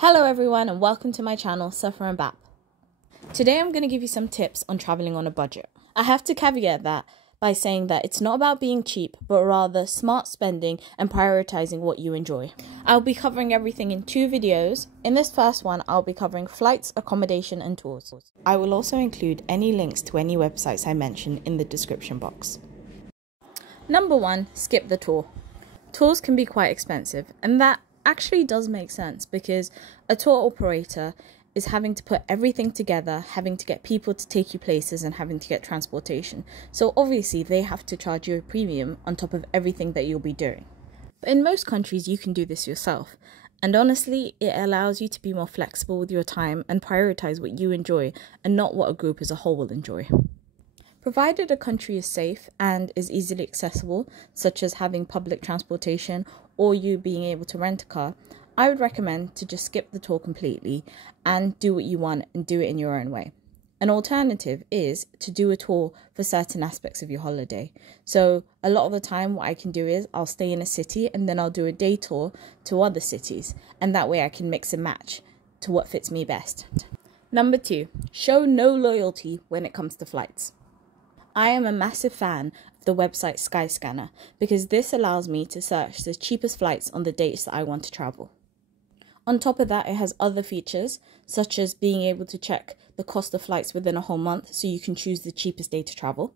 Hello everyone and welcome to my channel Safar&Bap. Today I'm going to give you some tips on traveling on a budget. I have to caveat that by saying that it's not about being cheap, but rather smart spending and prioritizing what you enjoy. I'll be covering everything in 2 videos. In this first one, I'll be covering flights, accommodation and tours. I will also include any links to any websites I mention in the description box. Number 1, skip the tour. Tours can be quite expensive, and that actually does make sense because a tour operator is having to put everything together, having to get people to take you places and having to get transportation. So obviously they have to charge you a premium on top of everything that you'll be doing. But in most countries you can do this yourself. And honestly, it allows you to be more flexible with your time and prioritize what you enjoy and not what a group as a whole will enjoy. Provided a country is safe and is easily accessible, such as having public transportation or you being able to rent a car, I would recommend to just skip the tour completely and do what you want and do it in your own way. An alternative is to do a tour for certain aspects of your holiday. So a lot of the time what I can do is I'll stay in a city and then I'll do a day tour to other cities, and that way I can mix and match to what fits me best. Number 2, show no loyalty when it comes to flights. I am a massive fan of the website Skyscanner because this allows me to search the cheapest flights on the dates that I want to travel. On top of that, it has other features such as being able to check the cost of flights within a whole month so you can choose the cheapest day to travel.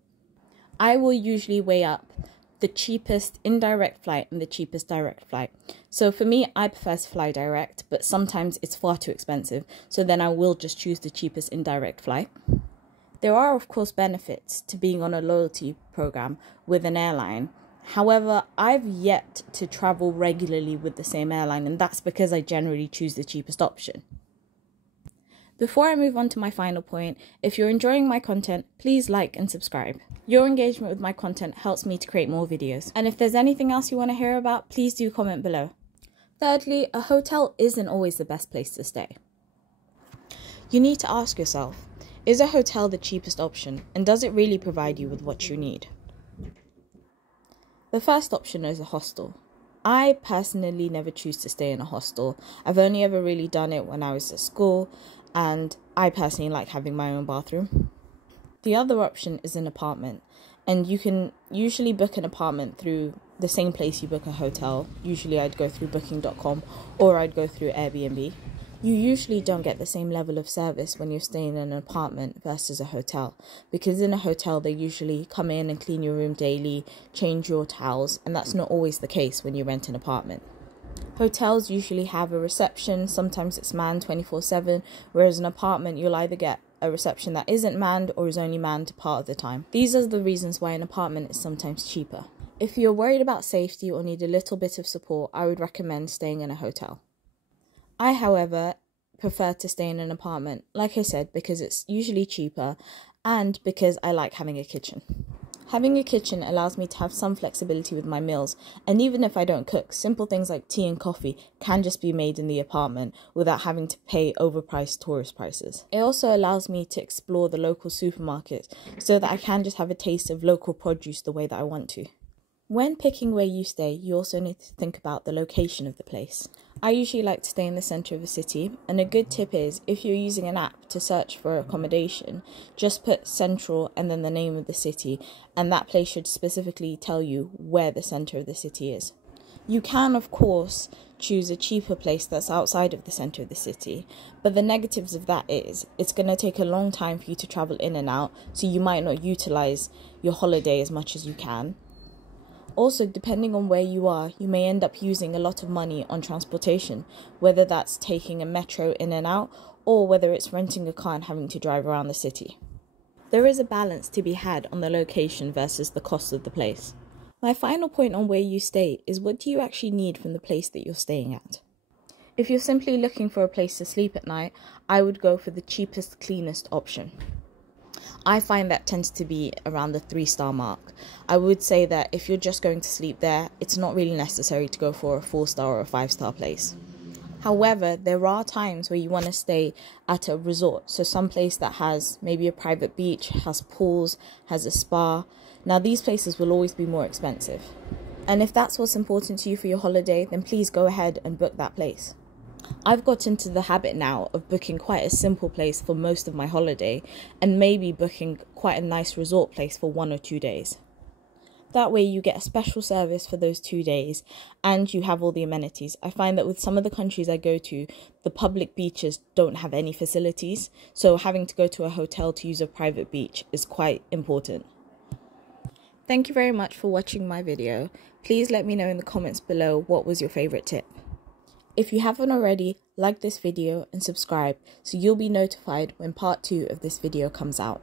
I will usually weigh up the cheapest indirect flight and the cheapest direct flight. So for me, I prefer to fly direct, but sometimes it's far too expensive, so then I will just choose the cheapest indirect flight. There are, of course, benefits to being on a loyalty program with an airline. However, I've yet to travel regularly with the same airline, and that's because I generally choose the cheapest option. Before I move on to my final point, if you're enjoying my content, please like and subscribe. Your engagement with my content helps me to create more videos. And if there's anything else you want to hear about, please do comment below. Thirdly, a hotel isn't always the best place to stay. You need to ask yourself, is a hotel the cheapest option, and does it really provide you with what you need? The first option is a hostel. I personally never choose to stay in a hostel. I've only ever really done it when I was at school, and I personally like having my own bathroom. The other option is an apartment, and you can usually book an apartment through the same place you book a hotel. Usually I'd go through booking.com or I'd go through Airbnb. You usually don't get the same level of service when you're staying in an apartment versus a hotel, because in a hotel they usually come in and clean your room daily, change your towels, and that's not always the case when you rent an apartment. Hotels usually have a reception, sometimes it's manned 24/7, whereas an apartment you'll either get a reception that isn't manned or is only manned part of the time. These are the reasons why an apartment is sometimes cheaper. If you're worried about safety or need a little bit of support, I would recommend staying in a hotel. I, however, prefer to stay in an apartment, like I said, because it's usually cheaper and because I like having a kitchen. Having a kitchen allows me to have some flexibility with my meals, and even if I don't cook, simple things like tea and coffee can just be made in the apartment without having to pay overpriced tourist prices. It also allows me to explore the local supermarkets so that I can just have a taste of local produce the way that I want to. When picking where you stay, you also need to think about the location of the place. I usually like to stay in the centre of a city, and a good tip is, if you're using an app to search for accommodation, just put central and then the name of the city, and that place should specifically tell you where the centre of the city is. You can, of course, choose a cheaper place that's outside of the centre of the city, but the negatives of that is, it's going to take a long time for you to travel in and out, so you might not utilise your holiday as much as you can. Also, depending on where you are, you may end up using a lot of money on transportation, whether that's taking a metro in and out, or whether it's renting a car and having to drive around the city. There is a balance to be had on the location versus the cost of the place. My final point on where you stay is, what do you actually need from the place that you're staying at? If you're simply looking for a place to sleep at night, I would go for the cheapest, cleanest option. I find that tends to be around the 3-star mark. I would say that if you're just going to sleep there, it's not really necessary to go for a 4-star or a 5-star place. However, there are times where you want to stay at a resort, so some place that has maybe a private beach, has pools, has a spa. Now these places will always be more expensive. And if that's what's important to you for your holiday, then please go ahead and book that place. I've got into the habit now of booking quite a simple place for most of my holiday and maybe booking quite a nice resort place for 1 or 2 days. That way you get a special service for those 2 days and you have all the amenities. I find that with some of the countries I go to, the public beaches don't have any facilities, so having to go to a hotel to use a private beach is quite important. Thank you very much for watching my video. Please let me know in the comments below what was your favourite tip. If you haven't already, like this video and subscribe so you'll be notified when part 2 of this video comes out.